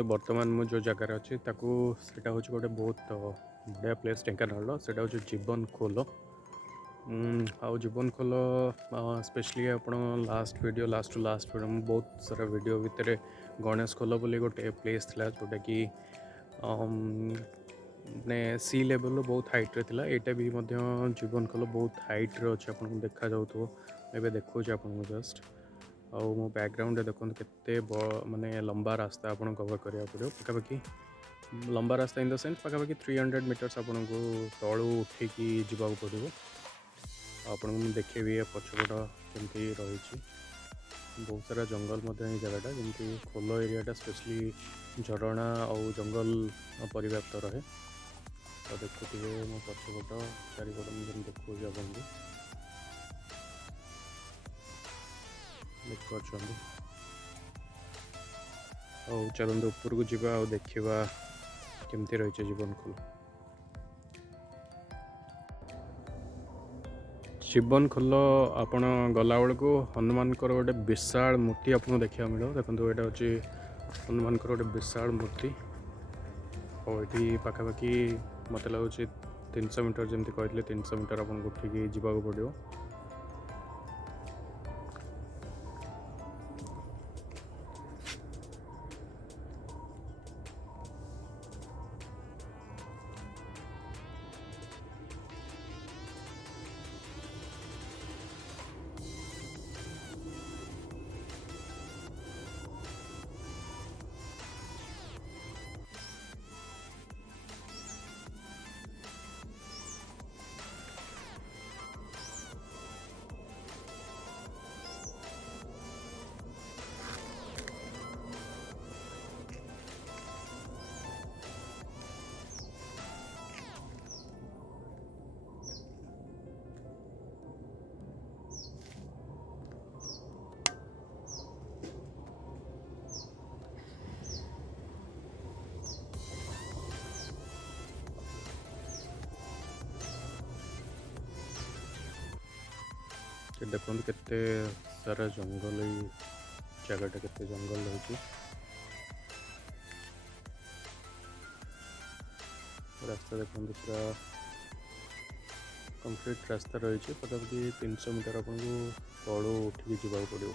देखो बर्तमान मुझे जो जगार अच्छी सेटा हूँ गोटे बहुत बढ़िया प्लेस ढेंकानाल से जीवन खोल आउ जीवन खोल स्पेशली आप last video last to last video में बहुत सारा वीडियो भितर गणेश खोल बोली गोटे प्लेस थिला जोटा कि ने सी लेवल बहुत हाइट्रे थिला एटा भी मध्य जीवन खोल बहुत हाइट्रे अच्छे आपको देखा जाऊँ एवं देखो आपको जस्ट आउ मो बैकग्राउंड देखो केते माने लंबा रास्ता आपन कवर करिया पड़ो पाखापाखि लंबा रास्ता इन द सेंस पाखापाखि 300 मीटर्स आपन को तलू उठिकी जावाक पड़ो आपन को देखेबी पछपट केमती रही बहुत सारा जंगल जगटा जमी खोल एरियाटा स्पेशली झरणा और जंगल परिव्याप्त रहे तो देखुए मो पछपट चारिपट मुझे देखुची आपन को देखिए और चलते ऊपर को जीवा और देखा केमती रही जीवन खोल जीवन खोल आपण गला बेलू हनुमान गोटे विशाल मूर्ति आपको देखा मिलो देखो यहाँ हूँ हनुमान गोटे विशाल मूर्ति और ये पाखापाखि मत लगुच 300 मीटर जमी कहते 300 मीटर आपको उठिकी जावाक पड़ो देखो केते सारा जंगल जगटा केते जंगल रही रास्ता देखो पूरा कंक्रीट रास्ता रही पाखापाखि 300 मीटर आपको तलू उठिकी जावाक पड़ो।